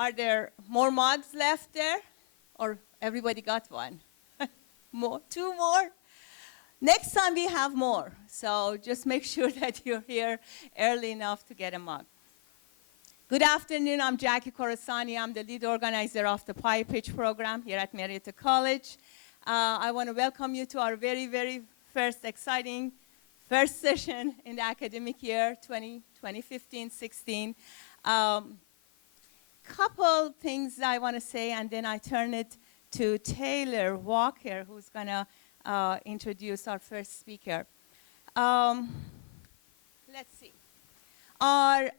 Are there more mugs left there? Or everybody got one? More? 2 more? Next time we have more. So just make sure that you're here early enough to get a mug. Good afternoon. I'm Jackie Corasani. I'm the lead organizer of the PioPitch program here at Marietta College. I want to welcome you to our very, very first exciting first session in the academic year 2015-16. Couple things I want to say, and then I turn it to Taylor Walker, who's going to introduce our first speaker. Let's see. I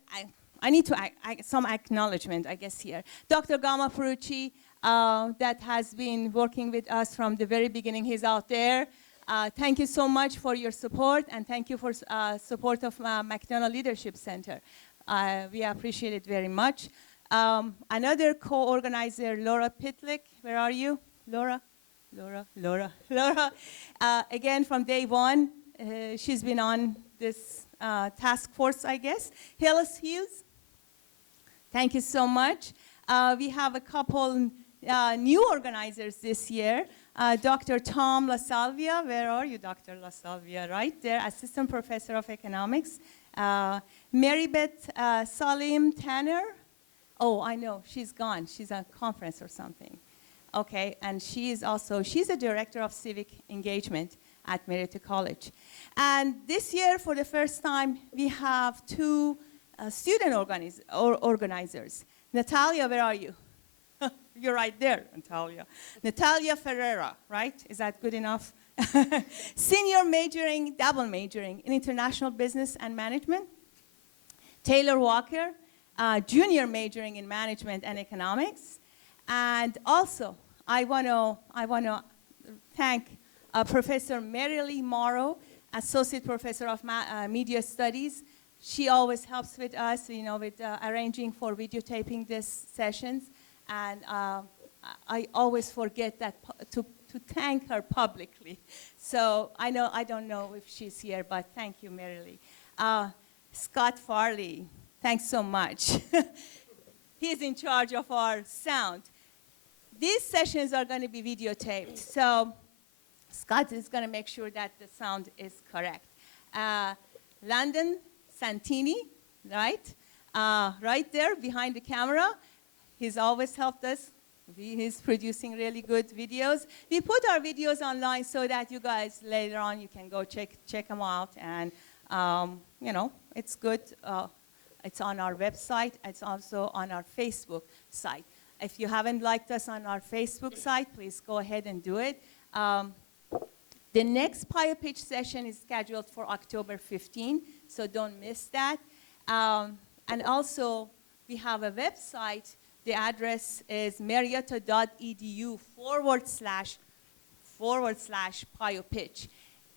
need to some acknowledgement, I guess, here. Dr. Gama Perucci, that has been working with us from the very beginning. He's out there. Thank you so much for your support, and thank you for support of McDonough Leadership Center. We appreciate it very much. Another co-organizer, Laura Pitlick. Where are you? Laura? Again, from day one, she's been on this task force, I guess. Hillis Hughes. Thank you so much. We have a couple new organizers this year. Dr. Tom LaSalvia. Where are you, Dr. LaSalvia? Right there, Assistant Professor of Economics. Mary Beth Salim Tanner. Oh, I know, she's gone. She's at a conference or something. Okay, and she's a director of civic engagement at Marietta College. And this year, for the first time, we have 2 student organizers. Natalia, where are you? You're right there, Natalia. Natalia Ferreira, right? Is that good enough? Senior majoring, double majoring in international business and management. Taylor Walker, junior majoring in management and economics. And also, I want to thank Professor Marilee Morrow, Associate Professor of Media Studies. She always helps with us, with arranging for videotaping these sessions. And I always forget that to thank her publicly. So I don't know if she's here, but thank you, Marilee. Scott Farley, thanks so much. He's in charge of our sound. These sessions are going to be videotaped, so Scott is going to make sure that the sound is correct. Landon Santini, right? Right there behind the camera. He's always helped us. He's producing really good videos. We put our videos online so that you guys later on you can go check them out, and it's good. It's on our website. It's also on our Facebook site. If you haven't liked us on our Facebook site, please go ahead and do it. The next PioPitch session is scheduled for October 15, so don't miss that. And also, we have a website. The address is marietta.edu/PioPitch.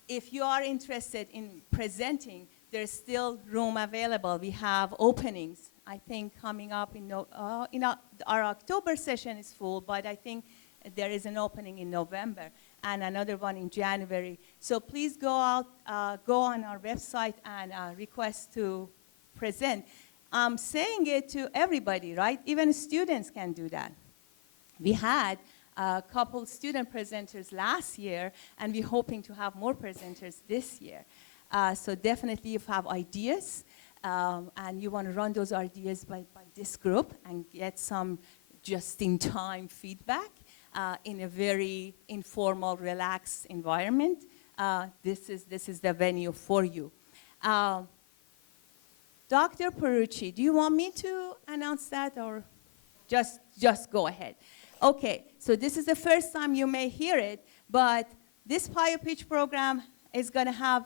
If you are interested in presenting, there's still room available. We have openings, I think, coming up our October session is full, but I think there is an opening in November and another one in January. So please go on our website and request to present. I'm saying it to everybody, right? Even students can do that. We had a couple student presenters last year, and we're hoping to have more presenters this year. So definitely, if you have ideas and you want to run those ideas by this group and get some just-in-time feedback in a very informal, relaxed environment, this is the venue for you. Dr. Perucci, do you want me to announce that, or just go ahead? Okay, so this is the first time you may hear it, but this PioPitch program is going to have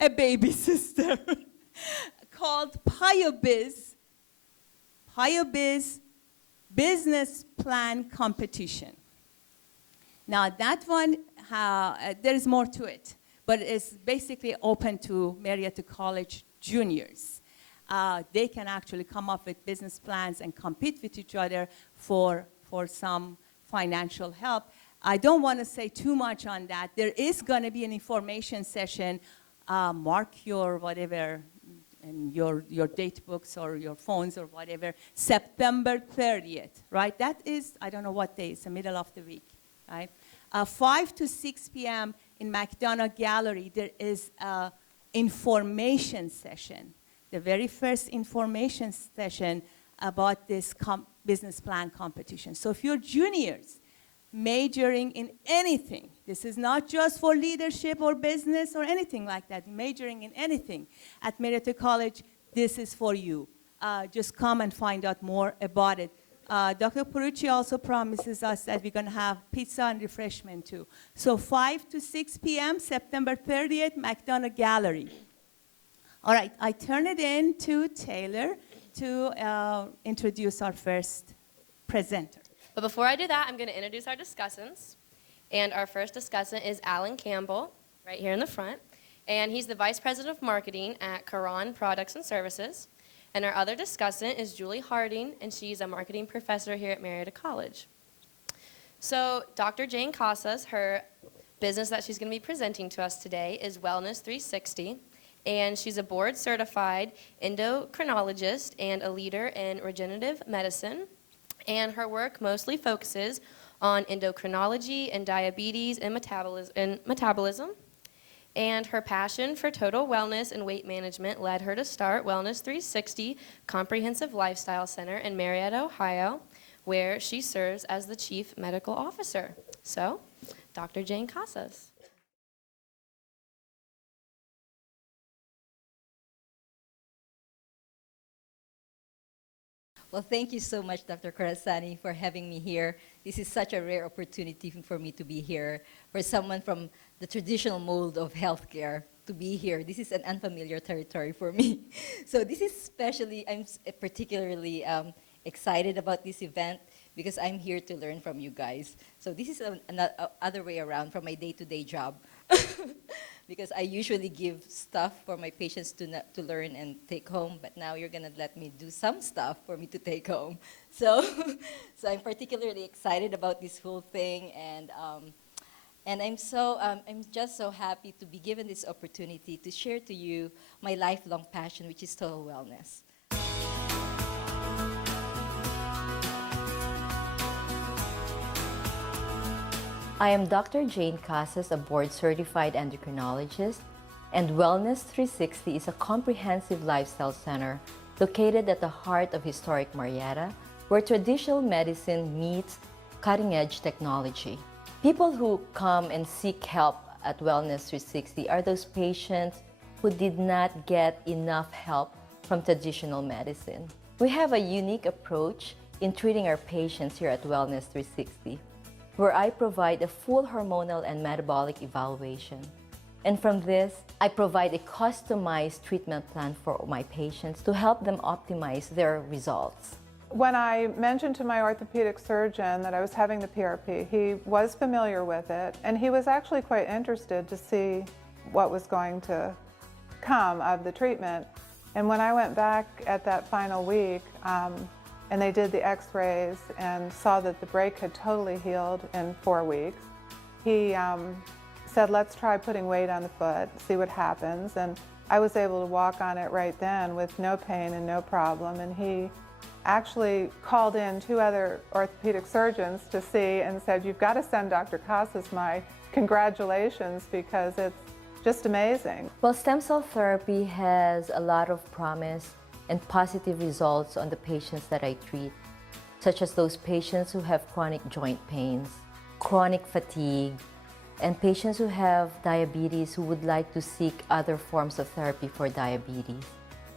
a baby sister called PioBiz Business Plan Competition. Now that one, there is more to it, but it's basically open to Marietta College juniors. They can actually come up with business plans and compete with each other for some financial help. I don't want to say too much on that. There is going to be an information session. Mark your whatever and your date books or your phones or whatever, September 30th, right? That is, I don't know what day, it's the middle of the week, right? 5 to 6 p.m. in McDonough Gallery, there is a information session, the very first information session about this business plan competition. So if you're juniors majoring in anything, this is not just for leadership or business or anything like that, majoring in anything at Marietta College, this is for you. Just come and find out more about it. Dr. Perucci also promises us that we're going to have pizza and refreshment too. So 5 to 6 p.m., September 30th, McDonough Gallery. All right, I turn it in to Taylor to introduce our first presenter. But before I do that, I'm going to introduce our discussants. And our first discussant is Alan Campbell, right here in the front. And he's the Vice President of Marketing at Caron Products and Services. And our other discussant is Julie Harding, and she's a marketing professor here at Marietta College. So Dr. Jane Casas, her business that she's going to be presenting to us today is Wellness 360. And she's a board-certified endocrinologist and a leader in regenerative medicine. And her work mostly focuses on endocrinology and diabetes and metabolism. And her passion for total wellness and weight management led her to start Wellness 360 Comprehensive Lifestyle Center in Marietta, Ohio, where she serves as the Chief Medical Officer. So, Dr. Jane Casas. Well, thank you so much, Dr. Khorasani, for having me here. This is such a rare opportunity for me to be here, for someone from the traditional mold of healthcare to be here. This is an unfamiliar territory for me. So this is I'm particularly excited about this event because I'm here to learn from you guys. So this is another way around from my day-to-day job. Because I usually give stuff for my patients to learn and take home, but now you're gonna let me do some stuff for me to take home. So, so I'm particularly excited about this whole thing, and I'm just so happy to be given this opportunity to share to you my lifelong passion, which is total wellness. I am Dr. Jane Casas, a board-certified endocrinologist, and Wellness 360 is a comprehensive lifestyle center located at the heart of historic Marietta, where traditional medicine meets cutting-edge technology. People who come and seek help at Wellness 360 are those patients who did not get enough help from traditional medicine. We have a unique approach in treating our patients here at Wellness 360. Where I provide a full hormonal and metabolic evaluation. And from this, I provide a customized treatment plan for my patients to help them optimize their results. When I mentioned to my orthopedic surgeon that I was having the PRP, he was familiar with it, and he was actually quite interested to see what was going to come of the treatment. And when I went back at that final week, and they did the x-rays and saw that the break had totally healed in 4 weeks. He said, let's try putting weight on the foot, see what happens. And I was able to walk on it right then with no pain and no problem. And he actually called in 2 other orthopedic surgeons to see and said, you've got to send Dr. Casas my congratulations because it's just amazing. Well, stem cell therapy has a lot of promise and positive results on the patients that I treat, such as those patients who have chronic joint pains, chronic fatigue, and patients who have diabetes who would like to seek other forms of therapy for diabetes.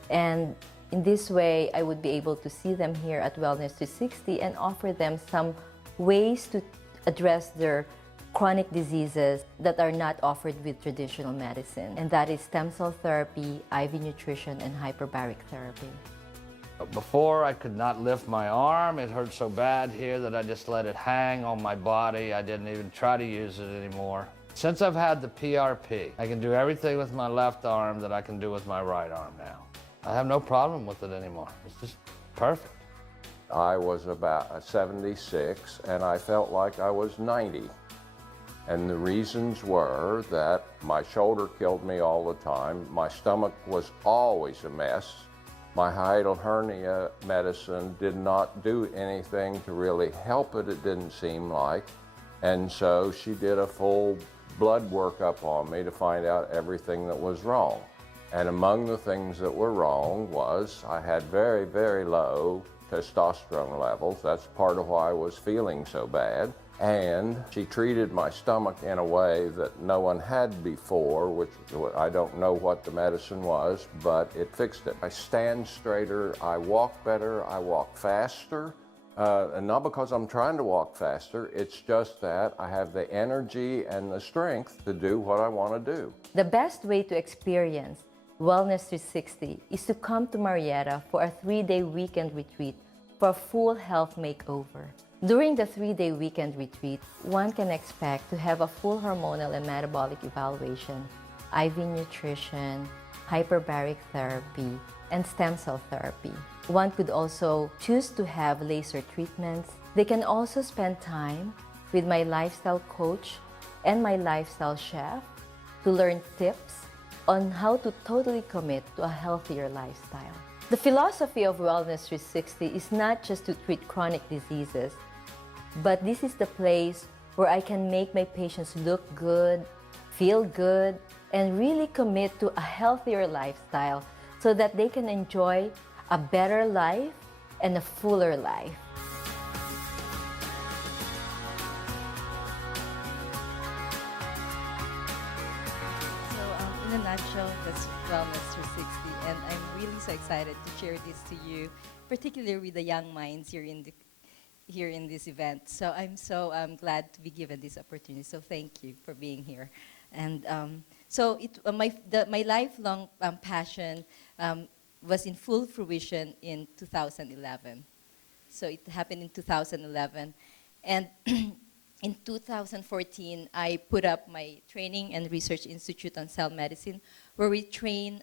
And in this way, I would be able to see them here at Wellness 360 and offer them some ways to address their chronic diseases that are not offered with traditional medicine, and that is stem cell therapy, IV nutrition, and hyperbaric therapy. Before, I could not lift my arm. It hurt so bad here that I just let it hang on my body. I didn't even try to use it anymore. Since I've had the PRP, I can do everything with my left arm that I can do with my right arm now. I have no problem with it anymore. It's just perfect. I was about 76, and I felt like I was 90. And the reasons were that my shoulder killed me all the time, my stomach was always a mess, my hiatal hernia medicine did not do anything to really help it didn't seem like. And so she did a full blood workup on me to find out everything that was wrong. And among the things that were wrong was I had very, very low testosterone levels. That's part of why I was feeling so bad. And she treated my stomach in a way that no one had before, which I don't know what the medicine was, but it fixed it. I stand straighter, I walk better, I walk faster. And not because I'm trying to walk faster, it's just that I have the energy and the strength to do what I want to do. The best way to experience Wellness 360 is to come to Marietta for a 3-day weekend retreat for a full health makeover. During the 3-day weekend retreat, one can expect to have a full hormonal and metabolic evaluation, IV nutrition, hyperbaric therapy, and stem cell therapy. One could also choose to have laser treatments. They can also spend time with my lifestyle coach and my lifestyle chef to learn tips on how to totally commit to a healthier lifestyle. The philosophy of Wellness 360 is not just to treat chronic diseases, but this is the place where I can make my patients look good, feel good, and really commit to a healthier lifestyle so that they can enjoy a better life and a fuller life. So in a nutshell, that's Wellness 360, and I'm really so excited to share this to you, particularly with the young minds here in this event. So I'm so glad to be given this opportunity. So thank you for being here. And so my lifelong passion was in full fruition in 2011. So it happened in 2011. And in 2014, I put up my training and research institute on cell medicine, where we train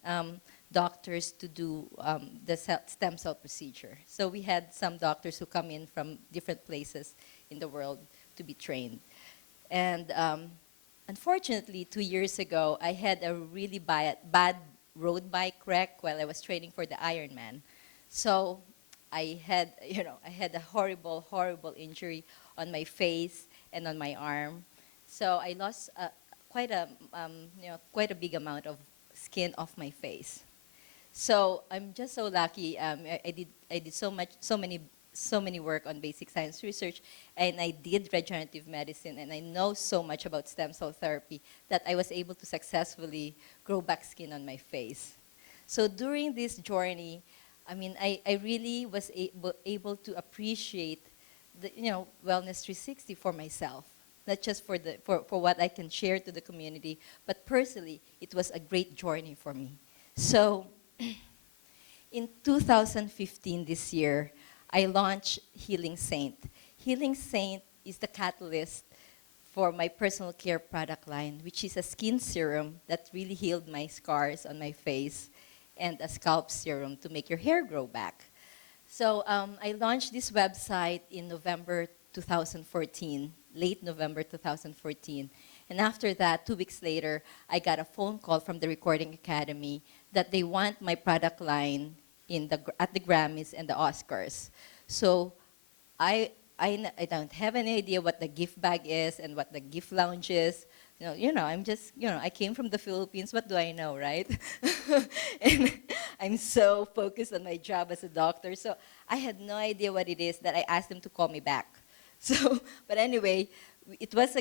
doctors to do the stem cell procedure. So we had some doctors who come in from different places in the world to be trained. And unfortunately, 2 years ago, I had a really bad road bike wreck while I was training for the Ironman. So I had a horrible, horrible injury on my face and on my arm. So I lost quite a big amount of skin off my face. So I'm just so lucky. I did so many work on basic science research, and I did regenerative medicine, and I know so much about stem cell therapy that I was able to successfully grow back skin on my face. So during this journey, I really was able to appreciate the Wellness 360 for myself, not just for what I can share to the community, but personally, it was a great journey for me. So in 2015, this year, I launched Healing Saint. Healing Saint is the catalyst for my personal care product line, which is a skin serum that really healed my scars on my face, and a scalp serum to make your hair grow back. So I launched this website in November 2014, late November 2014. And after that, 2 weeks later, I got a phone call from the Recording Academy that they want my product line at the Grammys and the Oscars. So I don't have any idea what the gift bag is and what the gift lounge is. I'm just, I came from the Philippines, what do I know, right? And I'm so focused on my job as a doctor, so I had no idea what it is that I asked them to call me back. So, but anyway, it was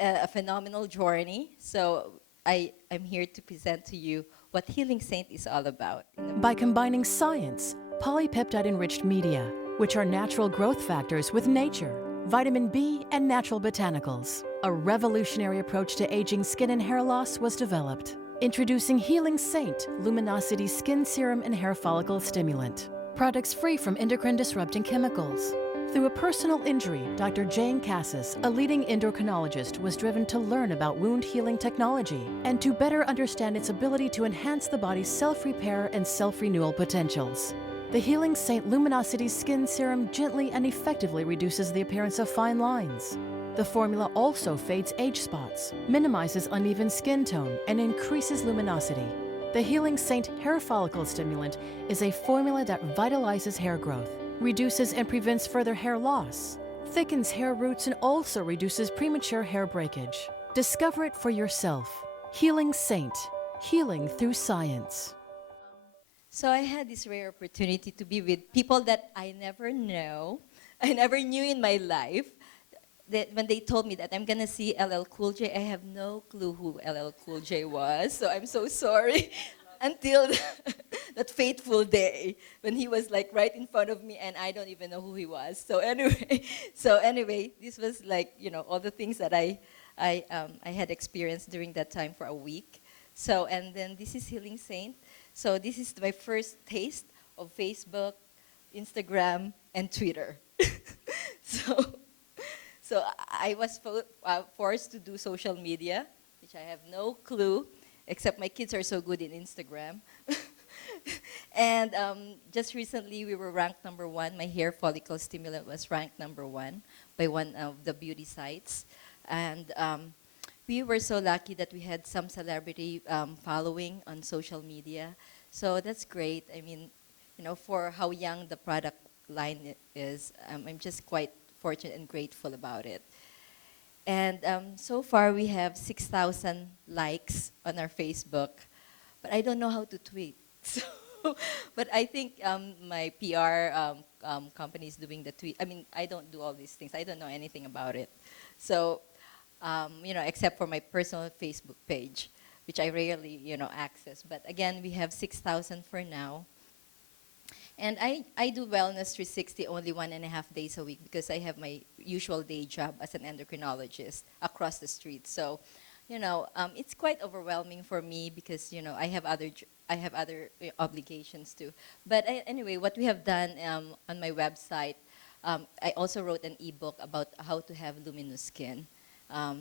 a phenomenal journey, so I'm here to present to you what Healing Saint is all about. By combining science, polypeptide-enriched media, which are natural growth factors, with nature, vitamin B, and natural botanicals, a revolutionary approach to aging skin and hair loss was developed. Introducing Healing Saint Luminosity Skin Serum and Hair Follicle Stimulant. Products free from endocrine-disrupting chemicals. Through a personal injury, Dr. Jane Cassis, a leading endocrinologist, was driven to learn about wound healing technology and to better understand its ability to enhance the body's self-repair and self-renewal potentials. The Healing Saint Luminosity Skin Serum gently and effectively reduces the appearance of fine lines. The formula also fades age spots, minimizes uneven skin tone, and increases luminosity. The Healing Saint Hair Follicle Stimulant is a formula that vitalizes hair growth, reduces and prevents further hair loss, thickens hair roots, and also reduces premature hair breakage. Discover it for yourself. Healing Saint, healing through science. So I had this rare opportunity to be with people that I never knew in my life. That when they told me that I'm gonna see LL Cool J, I have no clue who LL Cool J was. So I'm so sorry until that fateful day when he was like right in front of me and I don't even know who he was. So anyway, this was like, you know, all the things that I had experienced during that time for a week. So, and then this is Healing Saint. So this is my first taste of Facebook, Instagram, and Twitter. So I was forced to do social media, which I have no clue, except my kids are so good in Instagram. And just recently, we were ranked #1. My hair follicle stimulant was ranked #1 by one of the beauty sites. And we were so lucky that we had some celebrity following on social media. So that's great. I mean, you know, for how young the product line is, I'm just quite fortunate and grateful about it. And so far, we have 6,000 likes on our Facebook, but I don't know how to tweet. So, but I think my PR company is doing the tweet. I mean, I don't do all these things. I don't know anything about it. So, you know, except for my personal Facebook page, which I rarely, you know, access. But again, we have 6,000 for now. And I do Wellness 360 only 1.5 days a week because I have my usual day job as an endocrinologist across the street. So, you know, it's quite overwhelming for me because, you know, I have other obligations too. But anyway, what we have done on my website, I also wrote an ebook about how to have luminous skin.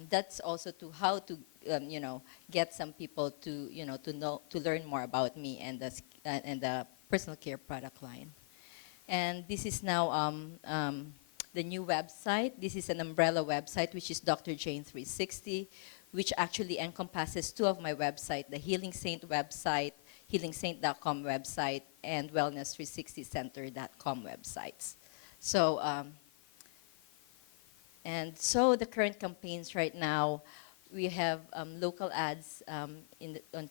That's also to how to, you know, get some people to, you know, to learn more about me and the personal care product line. And this is now the new website. This is an umbrella website, which is Dr. Jane 360, which actually encompasses two of my websites, the Healing Saint website, healingsaint.com website, and wellness360center.com websites. So, and so the current campaigns right now, we have local ads on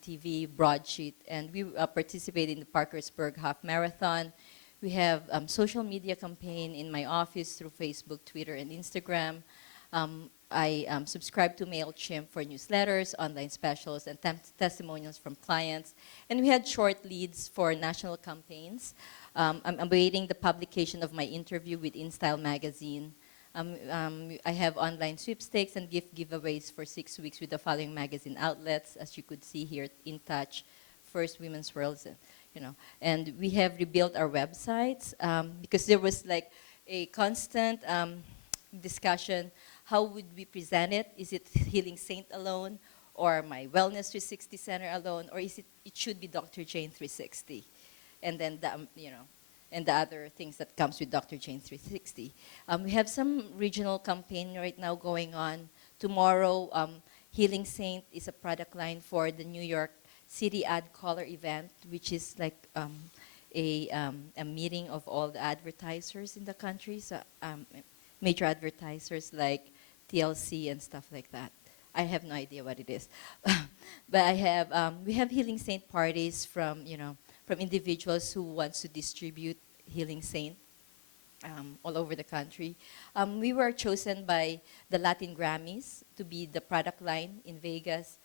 TV, broadsheet, and we participate in the Parkersburg Half Marathon. We have social media campaign in my office through Facebook, Twitter, and Instagram. I subscribe to MailChimp for newsletters, online specials, and testimonials from clients. And we had short leads for national campaigns. I'm awaiting the publication of my interview with InStyle magazine. I have online sweepstakes and gift giveaways for 6 weeks with the following magazine outlets, as you could see here, In Touch, First Women's World, you know. And we have rebuilt our websites because there was like a constant discussion. How would we present it? Is it Healing Saint alone, or my Wellness 360 Center alone, or is it should be Dr. Jane 360, and then the, you know, and the other things that comes with Dr. Jane 360. We have some regional campaign right now going on. Tomorrow, Healing Saint is a product line for the New York City Ad Caller event, which is like a meeting of all the advertisers in the country, so major advertisers like TLC and stuff like that. I have no idea what it is. But I have, we have Healing Saint parties from, you know, from individuals who wants to distribute Healing Saint all over the country. We were chosen by the Latin Grammys to be the product line in Vegas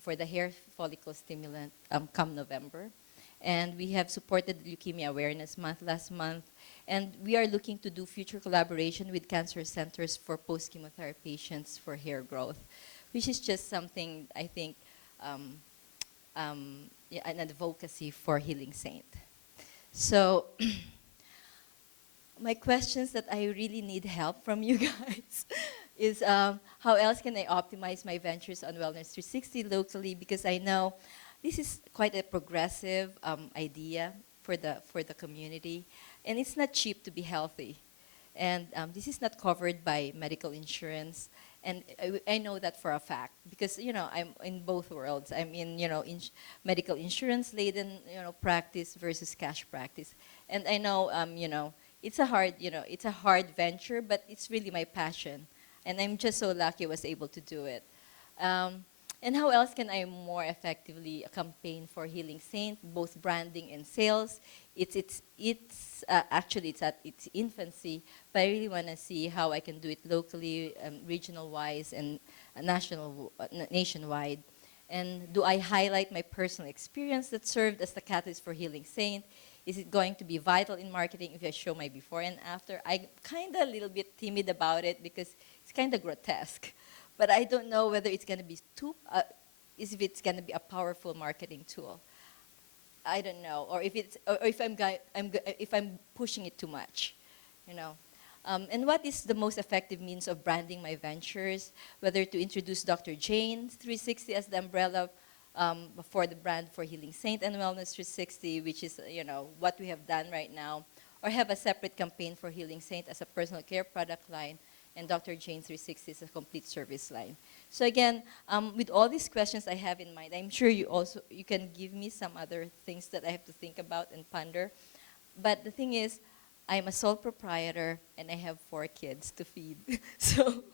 for the hair follicle stimulant come November. And we have supported Leukemia Awareness Month last month. And we are looking to do future collaboration with cancer centers for post-chemotherapy patients for hair growth, which is just something I think yeah, an advocacy for Healing Saint. So my questions that I really need help from you guys is how else can I optimize my ventures on Wellness 360 locally, because I know this is quite a progressive idea for the community, and it's not cheap to be healthy. And this is not covered by medical insurance. And I know that for a fact because, you know, I'm in both worlds. I'm in, you know, medical insurance laden, you know, practice versus cash practice. And I know, you know, it's a hard, you know, it's a hard venture, but it's really my passion. And I'm just so lucky I was able to do it. And how else can I more effectively campaign for Healing Saint, both branding and sales? Actually it's at its infancy, but I really want to see how I can do it locally, regional-wise, and nationwide. And do I highlight my personal experience that served as the catalyst for Healing Saint? Is it going to be vital in marketing if I show my before and after? I'm kind of a little bit timid about it because it's kind of grotesque. But I don't know whether it's going to be if it's going to be a powerful marketing tool. I don't know, or if I'm pushing it too much, you know. And what is the most effective means of branding my ventures? Whether to introduce Dr. Jane 360 as the umbrella for the brand for Healing Saint and Wellness 360, which is, you know, what we have done right now, or have a separate campaign for Healing Saint as a personal care product line, and Dr. Jane 360 is a complete service line. So again, with all these questions I have in mind, I'm sure you can give me some other things that I have to think about and ponder. But the thing is, I'm a sole proprietor and I have 4 kids to feed. So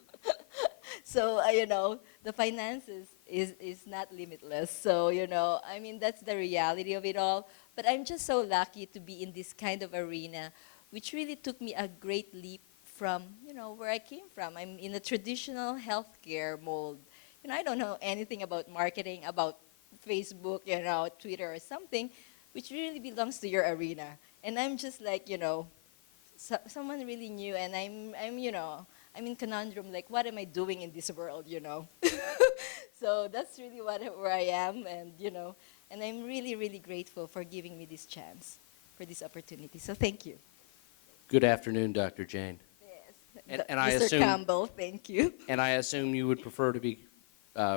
you know, the finances is not limitless. So, you know, I mean, that's the reality of it all. But I'm just so lucky to be in this kind of arena, which really took me a great leap from, you know, where I came from. I'm in a traditional healthcare mold. You know, I don't know anything about marketing, about Facebook, you know, Twitter or something, which really belongs to your arena. And I'm just like, you know, someone really new, and I'm, you know, I'm in conundrum, like, what am I doing in this world, you know? So that's really where I am, and, you know, and I'm really, really grateful for giving me this chance, for this opportunity. So thank you. Good afternoon, Dr. Jane. And I Mr. assume, Campbell, thank you. and I assume you would prefer to be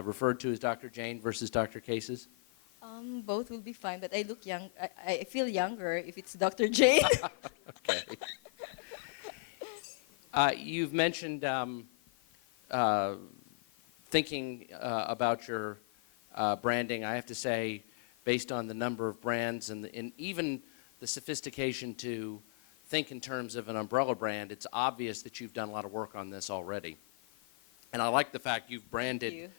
referred to as Dr. Jane versus Dr. Cases? Both will be fine, but I look young. I feel younger if it's Dr. Jane. Okay. You've mentioned thinking about your branding. I have to say, based on the number of brands and even the sophistication to think in terms of an umbrella brand, it's obvious that you've done a lot of work on this already. And I like the fact you've branded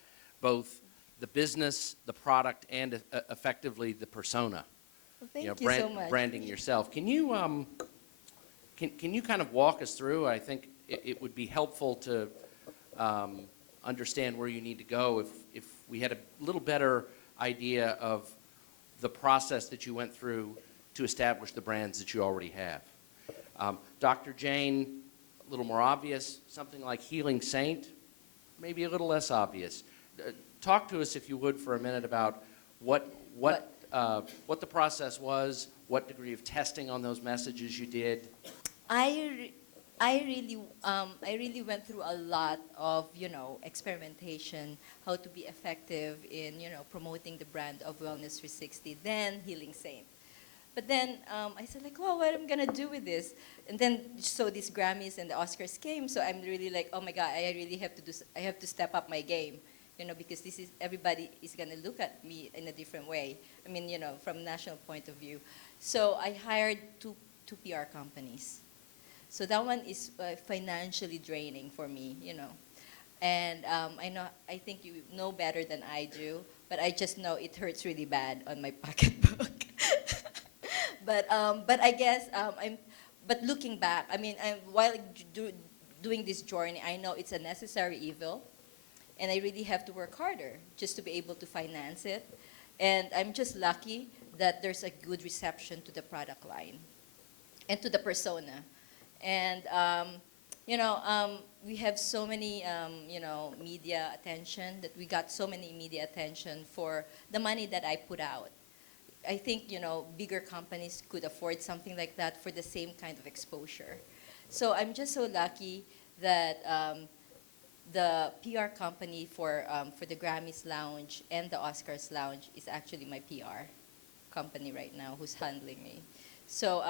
both the business, the product, and effectively the persona. Well, thank you so much. Branding yourself. Can you kind of walk us through? I think it would be helpful to understand where you need to go if we had a little better idea of the process that you went through to establish the brands that you already have. Dr. Jane, a little more obvious. Something like Healing Saint, maybe a little less obvious. Talk to us, if you would, for a minute about what the process was, what degree of testing on those messages you did. I really went through a lot of, you know, experimentation, how to be effective in, you know, promoting the brand of Wellness 360, then Healing Saint. But then I said, like, oh, what am I going to do with this? And then, so these Grammys and the Oscars came, so I'm really like, oh my God, I have to step up my game, you know, because everybody is going to look at me in a different way. I mean, you know, from a national point of view. So I hired two PR companies. So that one is financially draining for me, you know. And I think you know better than I do, but I just know it hurts really bad on my pocketbook. But I guess, but looking back, I mean, while doing this journey, I know it's a necessary evil, and I really have to work harder just to be able to finance it. And I'm just lucky that there's a good reception to the product line and to the persona. And, you know, we have so many, you know, media attention, that we got so many media attention for the money that I put out. I think, you know, bigger companies could afford something like that for the same kind of exposure. So I'm just so lucky that the PR company for the Grammys Lounge and the Oscars Lounge is actually my PR company right now who's handling me. So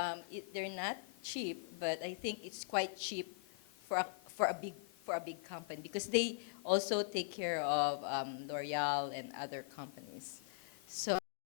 they're not cheap, but I think it's quite cheap for a big company because they also take care of L'Oreal and other companies. So